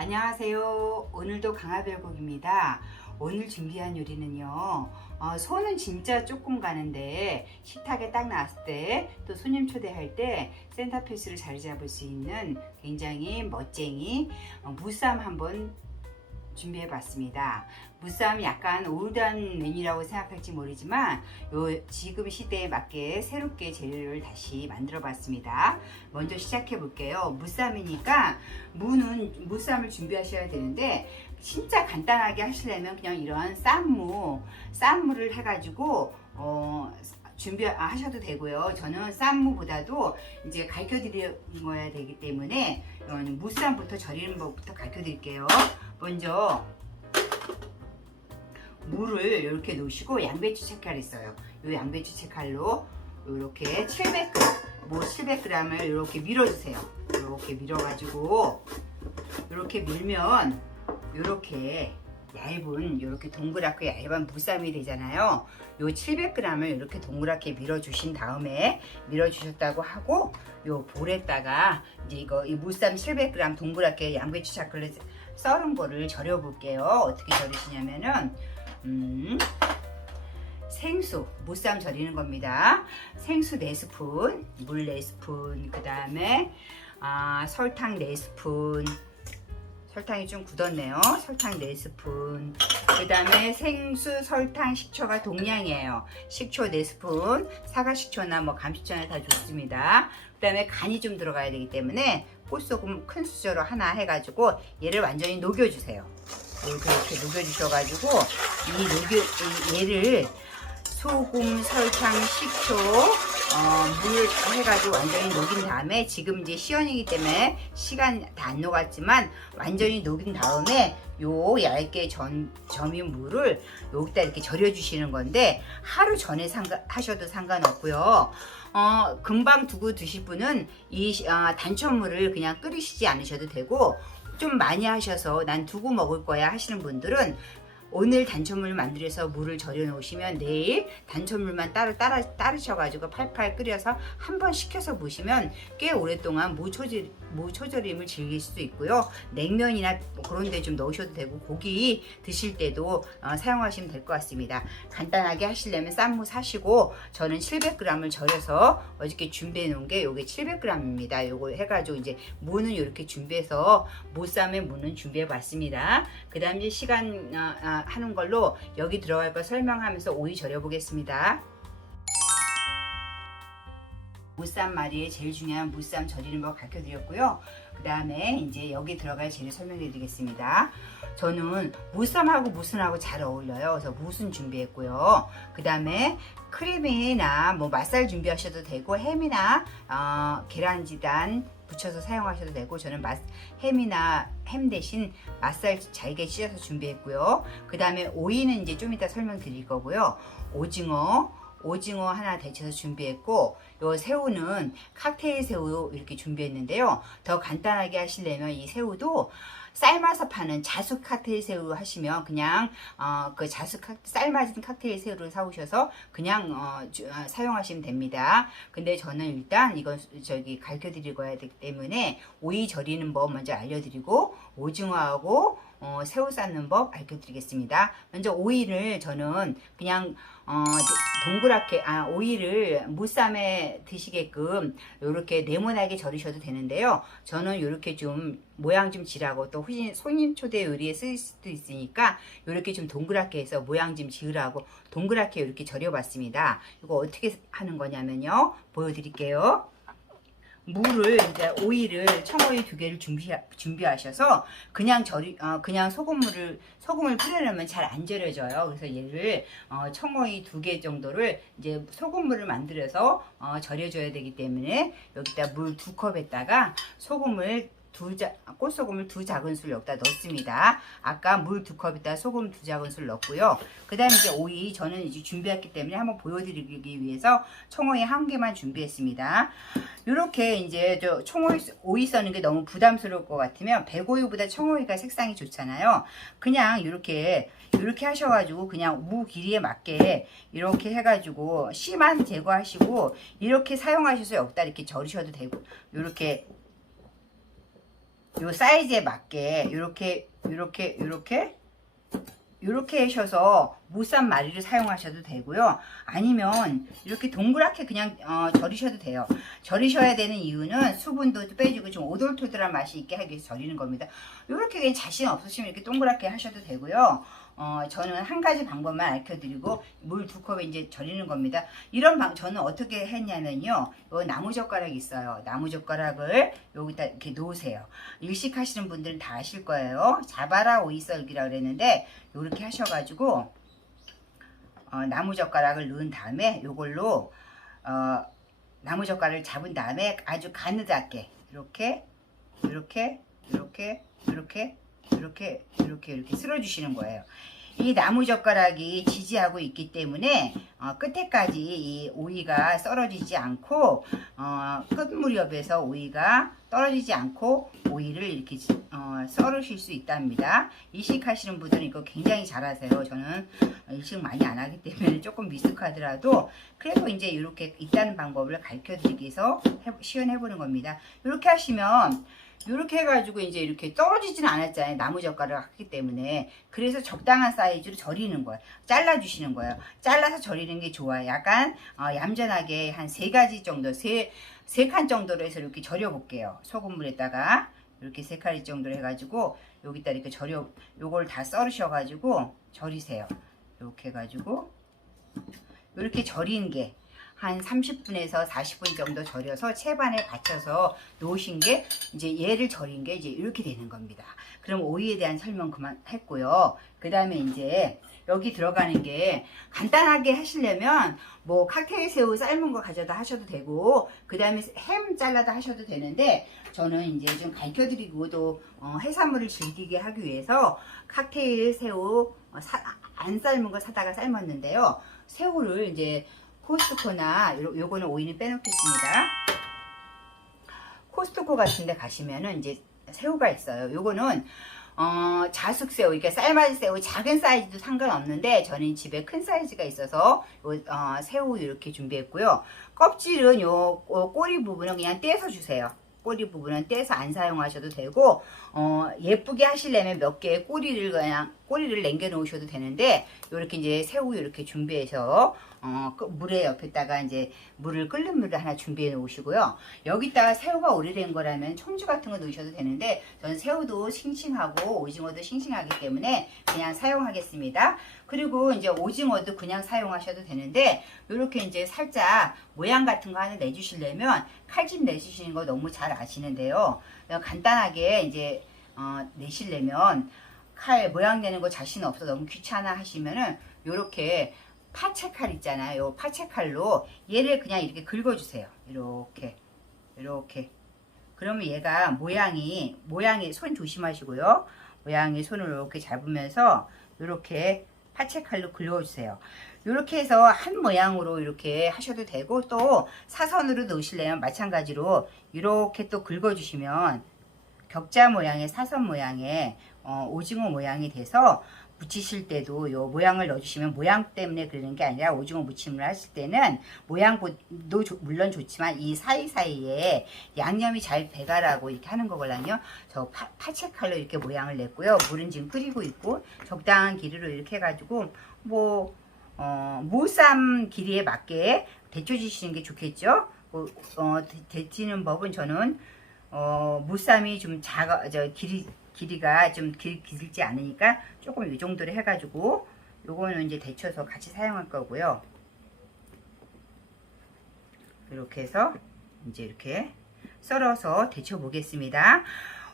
안녕하세요. 오늘도 강화별곡입니다. 오늘 준비한 요리는요. 손은 진짜 조금 가는데 식탁에 딱 나왔을 때 또 손님 초대할 때 센터피스를 잘 잡을 수 있는 굉장히 멋쟁이 무쌈 한번 준비해 봤습니다. 무쌈 약간 올드한 메뉴라고 생각할지 모르지만 지금 시대에 맞게 새롭게 재료를 다시 만들어 봤습니다. 먼저 시작해 볼게요. 무쌈이니까 무쌈을 준비하셔야 되는데 진짜 간단하게 하시려면 그냥 이런 쌈무를 해가지고 준비하셔도 되고요. 저는 쌈무보다도 이제 가르쳐 드려야 되기 때문에 무쌈부터 절이는 법부터 가르쳐 드릴게요. 먼저 물을 이렇게 놓으시고 양배추 채칼 있어요. 이 양배추 채칼로 이렇게 700g을 이렇게 밀어주세요. 이렇게 밀어가지고 이렇게 밀면 이렇게 얇은 이렇게 동그랗게 얇은 무쌈이 되잖아요. 요 700g을 이렇게 동그랗게 밀어주신 다음에 밀어주셨다고 하고 요 볼에다가 이제 이 무쌈 700g 동그랗게 양배추 채칼로 썰은 거를 절여 볼게요. 어떻게 절이시냐면은 생수 무쌈 절이는 겁니다. 생수 4스푼, 물 4스푼, 그 다음에 설탕 4스푼. 설탕이 좀 굳었네요. 설탕 4스푼. 그 다음에 생수, 설탕, 식초가 동량이에요. 식초 4스푼, 사과식초나 뭐 감식초나 다 좋습니다. 그 다음에 간이 좀 들어가야 되기 때문에 꽃소금 큰 수저로 하나 해가지고 얘를 완전히 녹여주세요. 이렇게 녹여주셔가지고 얘를 소금, 설탕, 식초, 물 해가지고 완전히 녹인 다음에 지금 이제 시연이기 때문에 시간 다 안 녹았지만 완전히 녹인 다음에 요 얇게 점인 물을 여기다 이렇게 절여주시는 건데 하루 전에 하셔도 상관없고요. 금방 두고 드실 분은 이 단천물을 그냥 끓이시지 않으셔도 되고 좀 많이 하셔서 난 두고 먹을 거야 하시는 분들은 오늘 단천물 만들어서 물을 절여 놓으시면 내일 단천물만 따로 따르셔가지고 팔팔 끓여서 한번 식혀서 보시면 꽤 오랫동안 무초절임을 즐길 수도 있고요. 냉면이나 그런 데 좀 넣으셔도 되고 고기 드실 때도 사용하시면 될 것 같습니다. 간단하게 하시려면 쌈무 사시고 저는 700g을 절여서 어저께 준비해 놓은 게 요게 700g입니다. 요거 해가지고 이제 무는 이렇게 준비해서 무쌈에 무는 준비해 봤습니다. 그 다음 이제 시간 하는 걸로 여기 들어갈 거 설명하면서 오이 절여 보겠습니다. 무쌈 말이에 제일 중요한 무쌈 절이는 법 가르쳐 드렸고요. 그 다음에 이제 여기 들어갈 재료 설명해 드리겠습니다. 저는 무쌈하고 무순하고 잘 어울려요. 그래서 무순 준비했고요. 그 다음에 크림이나 뭐 맛살 준비하셔도 되고 햄이나 계란지단 붙여서 사용하셔도 되고 저는 햄 대신 맛살 잘게 찢어서 준비했고요. 그 다음에 오이는 이제 좀 이따 설명드릴 거고요. 오징어 하나 데쳐서 준비했고 요 새우는 칵테일 새우 이렇게 준비했는데요. 더 간단하게 하시려면 이 새우도 삶아서 파는 자숙 칵테일 새우 하시면 그냥 그 삶아진 칵테일 새우를 사오셔서 그냥 사용하시면 됩니다. 근데 저는 일단 이건 가르쳐 드리고 해야 되기 때문에 오이 절이는 법 먼저 알려드리고 오징어하고 새우 삶는 법 알려드리겠습니다. 먼저 오이를 저는 그냥 동그랗게 오이를 무쌈에 드시게끔 이렇게 네모나게 절이셔도 되는데요. 저는 이렇게 좀 모양 좀 지라고 또 손님 초대 요리에 쓸 수도 있으니까 이렇게 좀 동그랗게 해서 모양 좀 지으라고 동그랗게 이렇게 절여봤습니다. 이거 어떻게 하는 거냐면요. 보여드릴게요. 물을 이제 오이를 청오이 2개를 준비하셔서 그냥 소금을 뿌려놓으면 잘 안 절여져요. 그래서 얘를 청오이 2개 정도를 이제 소금물을 만들어서 절여줘야 되기 때문에 여기다 물 2컵에다가 꽃소금을 2작은술 여기다 넣습니다. 아까 물 2컵에다 소금 2작은술 넣고요. 그 다음에 이제 오이 저는 이제 준비했기 때문에 한번 보여드리기 위해서 청오이 1개만 준비했습니다. 이렇게 이제 오이 써는 게 너무 부담스러울 것 같으면 백오이보다 청오이가 색상이 좋잖아요. 그냥 이렇게 하셔가지고 그냥 무 길이에 맞게 이렇게 해가지고 씨만 제거하시고 이렇게 사용하셔서 여기다 이렇게 절이셔도 되고 이렇게 요 사이즈에 맞게 요렇게 하셔서 무쌈 마리를 사용하셔도 되고요. 아니면 이렇게 동그랗게 그냥 절이셔도 돼요. 절이셔야 되는 이유는 수분도 빼주고 좀 오돌토돌한 맛이 있게 하기 위해서 절이는 겁니다. 이렇게 그냥 자신 없으시면 이렇게 동그랗게 하셔도 되고요. 저는 한 가지 방법만 알려드리고 물 2컵에 이제 절이는 겁니다. 저는 어떻게 했냐면요. 요 나무젓가락이 있어요. 나무젓가락을 여기다 이렇게 놓으세요. 일식하시는 분들은 다 아실 거예요. 자바라 오이 썰기라고 그랬는데 이렇게 하셔가지고 나무젓가락을 넣은 다음에 요걸로 나무젓가락을 잡은 다음에 아주 가느다랗게 이렇게 쓸어주시는 거예요. 이 나무젓가락이 지지하고 있기 때문에 끝에까지 이 오이가 썰어지지 않고 끝 무렵에서 오이가 떨어지지 않고 오이를 이렇게 썰으실 수 있답니다. 일식하시는 분들은 이거 굉장히 잘하세요. 저는 일식 많이 안 하기 때문에 조금 미숙하더라도 그래도 이제 이렇게 있다는 방법을 가르쳐 드리기 위해서 시연해 보는 겁니다. 이렇게 하시면 이렇게 해가지고 이제 이렇게 떨어지지는 않았잖아요. 나무젓가락을 하기 때문에. 그래서 적당한 사이즈로 절이는 거예요. 잘라주시는 거예요. 잘라서 절이는 게 좋아요. 약간 얌전하게 한 3가지 정도, 3칸 정도로 해서 이렇게 절여 볼게요. 소금물에다가 이렇게 3칸 정도로 해가지고 여기다 이렇게 요걸 다 썰으셔가지고 절이세요. 이렇게 해가지고 이렇게 절인 게 한 30분에서 40분 정도 절여서 채반에 받쳐서 놓으신 게 이제 얘를 절인 게 이제 이렇게 되는 겁니다. 그럼 오이에 대한 설명 그만했고요. 그 다음에 이제 여기 들어가는 게 간단하게 하시려면 뭐 칵테일 새우 삶은 거 가져다 하셔도 되고 그 다음에 햄 잘라다 하셔도 되는데 저는 이제 좀 가르쳐 드리고 또 해산물을 즐기게 하기 위해서 칵테일 새우 안 삶은 거 사다가 삶았는데요. 새우를 이제 코스트코나 요거는 오이는 빼놓겠습니다. 코스트코 같은 데 가시면은 이제 새우가 있어요. 요거는 자숙새우, 이렇게 삶아진 새우 작은 사이즈도 상관없는데 저는 집에 큰 사이즈가 있어서 새우 이렇게 준비했고요. 껍질은 요 꼬리 부분은 그냥 떼서 주세요. 꼬리 부분은 떼서 안 사용하셔도 되고 예쁘게 하시려면 몇 개의 꼬리를 남겨 놓으셔도 되는데 이렇게 이제 새우 이렇게 준비해서 물에 옆에다가 이제 끓는 물을 하나 준비해 놓으시고요. 여기다가 새우가 오래된 거라면 청주 같은 거 넣으셔도 되는데 저는 새우도 싱싱하고 오징어도 싱싱하기 때문에 그냥 사용하겠습니다. 그리고 이제 오징어도 그냥 사용하셔도 되는데 이렇게 이제 살짝 모양 같은 거 하나 내주시려면 칼집 내주시는 거 너무 잘 아시는데요. 간단하게 이제 내시려면 칼 모양 내는 거 자신 없어 너무 귀찮아 하시면은 요렇게 파채칼 있잖아요. 요 파채칼로 얘를 그냥 이렇게 긁어주세요. 이렇게 그러면 얘가 모양이 손 조심하시고요. 모양이 손을 이렇게 잡으면서 이렇게 파채칼로 긁어주세요. 이렇게 해서 한 모양으로 이렇게 하셔도 되고 또 사선으로 넣으시려면 마찬가지로 이렇게 또 긁어주시면 격자 모양의 사선 모양의 오징어 모양이 돼서 무치실 때도 요 모양을 넣어주시면 모양 때문에 그러는 게 아니라 오징어 무침을 하실 때는 모양도 물론 좋지만 이 사이사이에 양념이 잘 배가라고 이렇게 하는 거거든요. 저 파채칼로 이렇게 모양을 냈고요. 물은 지금 끓이고 있고 적당한 길이로 이렇게 해가지고 뭐 무쌈 길이에 맞게 데쳐주시는 게 좋겠죠. 데치는 법은 저는 무쌈이 좀 길이가 좀 길지 않으니까 조금 이 정도로 해가지고 요거는 이제 데쳐서 같이 사용할 거고요. 이렇게 해서 이제 이렇게 썰어서 데쳐 보겠습니다.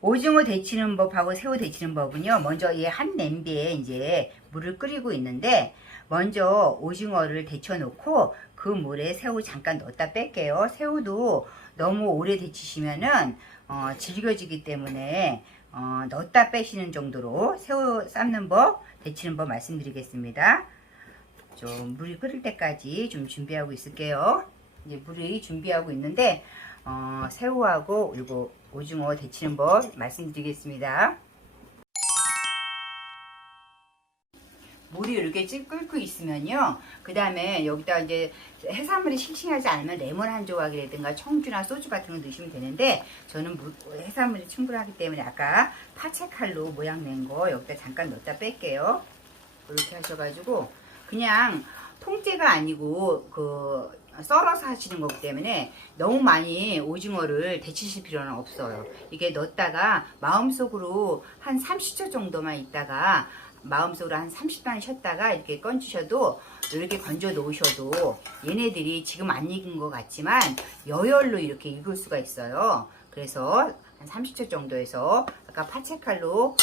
오징어 데치는 법하고 새우 데치는 법은요. 먼저 이 한 냄비에 이제 물을 끓이고 있는데 먼저 오징어를 데쳐 놓고 그 물에 새우 잠깐 넣었다 뺄게요. 새우도 너무 오래 데치시면은 질겨지기 때문에 넣었다 빼시는 정도로 새우 삶는 법, 데치는 법 말씀드리겠습니다. 좀 물이 끓을 때까지 좀 준비하고 있을게요. 이제 물이 준비하고 있는데 새우하고 그리고 오징어 데치는 법 말씀드리겠습니다. 물이 이렇게 ጭ 끓고 있으면요. 그 다음에 여기다 이제 해산물이 싱싱하지 않으면 레몬 한 조각이라든가 청주나 소주 같은 거 넣으시면 되는데, 저는 해산물이 충분하기 때문에 아까 파채칼로 모양 낸 거 여기다 잠깐 넣었다 뺄게요. 이렇게 하셔가지고 그냥 통째가 아니고 썰어서 하시는 거기 때문에 너무 많이 오징어를 데치실 필요는 없어요. 이게 넣었다가 마음속으로 한 30초 정도만 있다가 마음속으로 한 30분 쉬었다가 이렇게 건지셔도, 이렇게 건져 놓으셔도 얘네들이 지금 안 익은 것 같지만 여열로 이렇게 익을 수가 있어요. 그래서 한 30초 정도에서 아까 파채칼로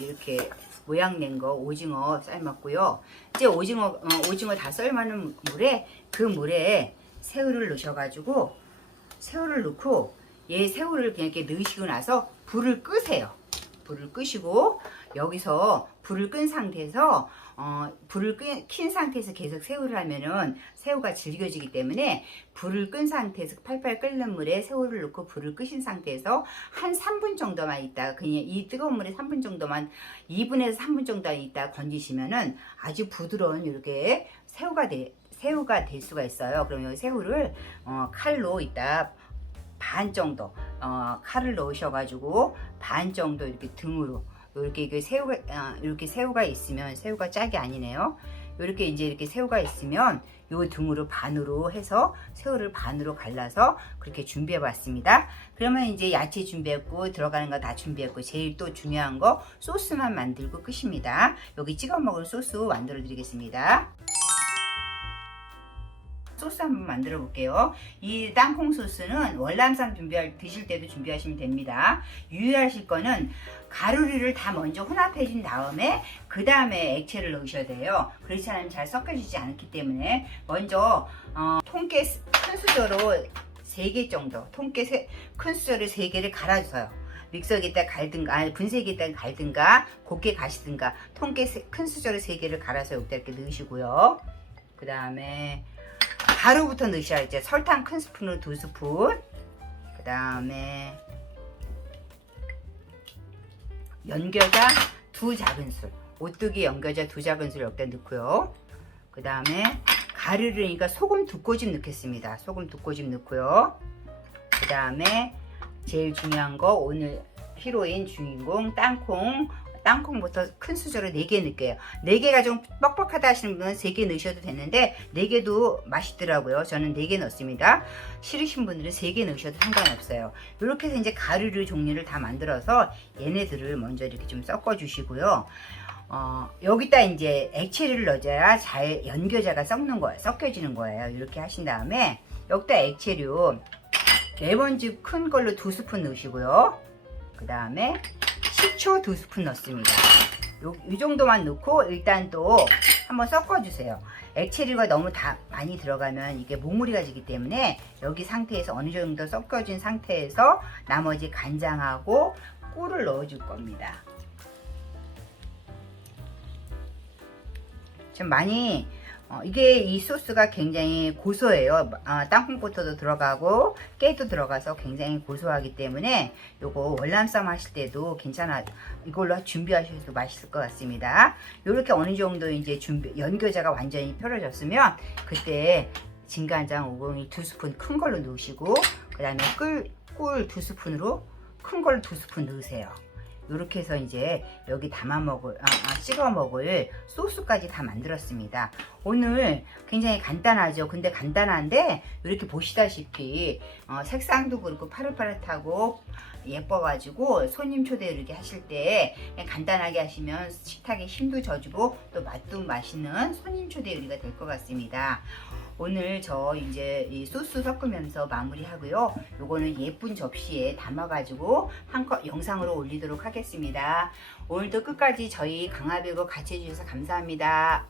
이렇게 모양 낸 거 오징어 삶았고요. 이제 오징어 다 썰만은 물에, 그 물에 새우를 넣으셔가지고, 새우를 넣고 얘 새우를 그냥 이렇게 넣으시고 나서 불을 끄세요. 불을 끄시고 여기서 불을 끈 상태에서 불을 킨 상태에서 계속 새우를 하면은 새우가 질겨지기 때문에 불을 끈 상태에서 팔팔 끓는 물에 새우를 넣고 불을 끄신 상태에서 한 3분 정도만 있다가, 그냥 이 뜨거운 물에 3분 정도만, 2분에서 3분 정도 있다가 건지시면은 아주 부드러운 이렇게 새우가 될 수가 있어요. 그럼 여기 새우를 칼로 이따 반 정도 칼을 넣으셔가지고 반 정도 이렇게 등으로 이렇게 이렇게 새우가 있으면, 새우가 짝이 아니네요. 이렇게 이제 이렇게 새우가 있으면 요 등으로 반으로 해서 새우를 반으로 갈라서 그렇게 준비해 봤습니다. 그러면 이제 야채 준비했고 들어가는 거 다 준비했고, 제일 또 중요한 거 소스만 만들고 끝입니다. 여기 찍어 먹을 소스 만들어 드리겠습니다. 소스 한번 만들어 볼게요. 이 땅콩 소스는 월남쌈 드실 때도 준비하시면 됩니다. 유의하실 거는 가루를 다 먼저 혼합해 준 다음에 그 다음에 액체를 넣으셔야 돼요. 그렇지 않으면 잘 섞여지지 않기 때문에 먼저 통깨 큰 수저로 3개 정도, 통깨 큰 수저를 3개를 갈아주세요. 믹서기에다 갈든가, 분쇄기에다 갈든가, 곱게 가시든가, 통깨 큰 수저를 3개를 갈아서 여기다 이렇게 넣으시고요. 그 다음에 가루부터 넣으셔야 이제 설탕 큰 스푼으로 2스푼, 그 다음에 연겨자 2작은술, 오뚜기 연겨자 2작은술 여기다 넣고요. 그 다음에 가루를, 그러니까 소금 2꼬집 넣겠습니다. 소금 2꼬집 넣고요. 그 다음에 제일 중요한 거, 오늘 히로인 주인공 땅콩부터 큰 수저로 4개 넣을게요. 4개가 좀 뻑뻑하다 하시는 분은 3개 넣으셔도 되는데 4개도 맛있더라고요. 저는 4개 넣습니다. 싫으신 분들은 3개 넣으셔도 상관없어요. 이렇게 해서 이제 가루를 종류를 다 만들어서 얘네들을 먼저 이렇게 좀 섞어 주시고요. 여기다 이제 액체를 넣어줘야 잘 연겨자가 섞여지는 거예요. 이렇게 하신 다음에 여기다 액체류 레몬즙 큰 걸로 2스푼 넣으시고요. 그 다음에 식초 2스푼 넣습니다. 이 정도만 넣고 일단 또 한번 섞어주세요. 액체류가 너무 다 많이 들어가면 이게 몽우리가 지기 때문에 여기 상태에서 어느 정도 섞여진 상태에서 나머지 간장하고 꿀을 넣어줄 겁니다. 좀 많이 이게 이 소스가 굉장히 고소해요. 땅콩버터도 들어가고 깨도 들어가서 굉장히 고소하기 때문에 요거 월남쌈 하실 때도 괜찮아, 이걸로 준비하셔도 맛있을 것 같습니다. 요렇게 어느 정도 이제 연겨자가 완전히 펴려졌으면 그때 진간장 501 2스푼 큰 걸로 넣으시고, 그 다음에 꿀 2스푼으로 큰 걸로 2스푼 넣으세요. 이렇게 해서 이제 여기 찍어 먹을 소스까지 다 만들었습니다. 오늘 굉장히 간단하죠. 근데 간단한데 이렇게 보시다시피 색상도 그렇고 파릇파릇하고 예뻐가지고 손님 초대 이렇게 하실 때 간단하게 하시면 식탁에 힘도 져주고 또 맛도 맛있는 손님 초대 요리가 될 것 같습니다. 오늘 저 이제 이 소스 섞으면서 마무리하고요. 요거는 예쁜 접시에 담아가지고 한 컷 영상으로 올리도록 하겠습니다. 오늘도 끝까지 저희 강화백을 같이 해주셔서 감사합니다.